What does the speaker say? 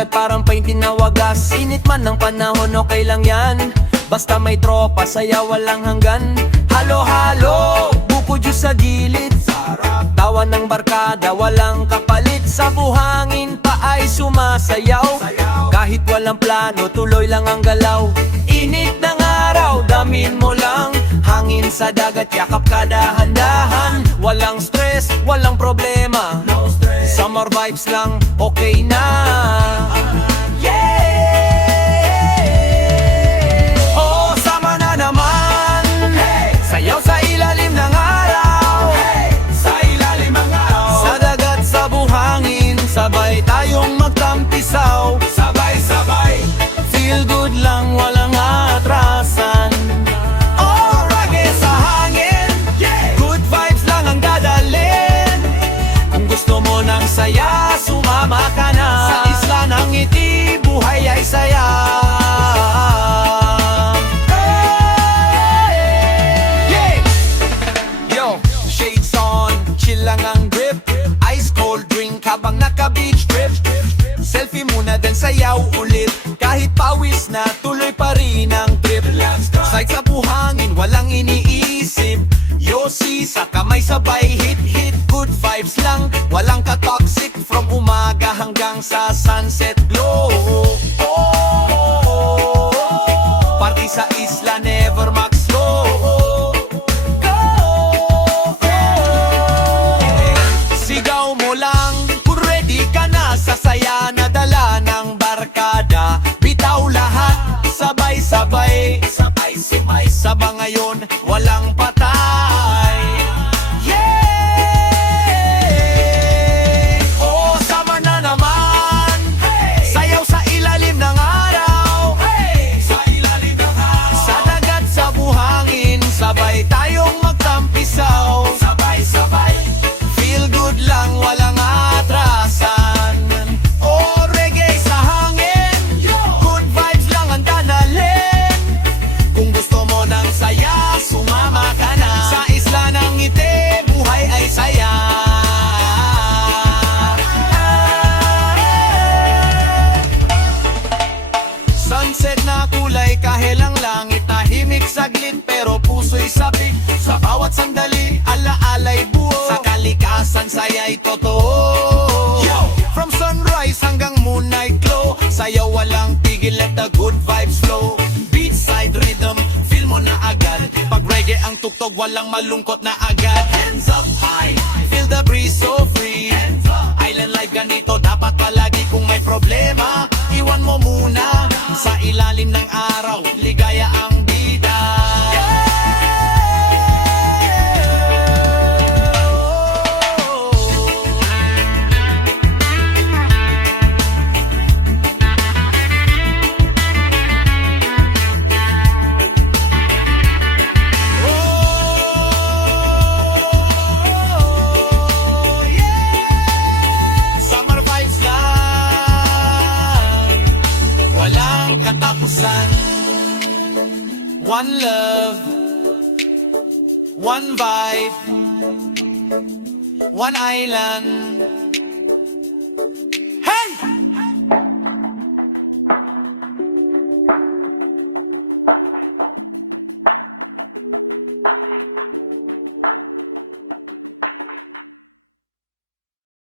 dagat parang paintin na wagas. Init man ng panahon, okay lang yan. Basta may tropa, saya walang hanggan. Halo-halo, buko juice sa gilid. Tawa ng barkada, walang kapalit. Sa buhangin pa ay sumasayaw. Kahit walang plano, tuloy lang ang galaw. Init ng araw, damin mo lang. Hangin sa dagat, yakap ka dahan-dahan. Walang stress, walang problema. Summer vibes lang, okay na. Oh, sama na naman. Sayaw sa ilalim ng araw. Sa ilalim ng araw. Sa dagat, sa buhangin, sabay tayong magtampisaw. Sabay-sabay, feel good lang, walang atrasan. Oh, reggae sa hangin, good vibes lang ang dadalhin. Kung gusto mo ng saya, sumama ka na. Sa isla ng ngiti, buhay ay saya. Yo, shades on, chill lang ang grip. Ice cold drink habang naka-beach trip. Selfie muna then sayaw ulit. Kahit pawis na, tuloy pa rin ang trip. Sight sa buhangin, walang iniisip. Yosi sa kamay sabay hit-hit. Good vibes lang, walang ka-toxic. From umaga hanggang sa sunset glow. Party sa isla, never max slow. Sigaw mo lang, kung ready ka na. Sa saya na dala ng barkada. Bitaw lahat, sabay-sabay. Sabay-sabay, saba ngayon, walang patay. Yeah! Oh, sama na naman. Sayaw sa ilalim ng araw. Sa ilalim ng araw. Sa dagat, sa buhangin, sabay tayong magtampisaw. Sabay-sabay, feel good lang, walang atrasan. Oh, reggae sa hangin, good vibes lang ang dadalhin. Kung gusto mo ng saya, sumama ka na. Sa isla ng ngiti, buhay ay saya. Sunset na kulay, kahelang langit. Tahimik saglit, pero puso'y sabik. Sa bawat sandali, ala-alay buo. Sa kalikasan, saya'y totoo. From sunrise hanggang moonlight glow. Sayaw walang tigil, let the good vibes flow. Beachside rhythm, feel mo na agad. Pag reggae ang tugtog, walang malungkot na agad. Hands up high, feel the breeze so free. Island life ganito, dapat palagi kung may problema. Iwan mo muna, sa ilalim ng araw, ligaya ang bida. Summer vibes lang, walang katapusan. One love, one vibe, one island.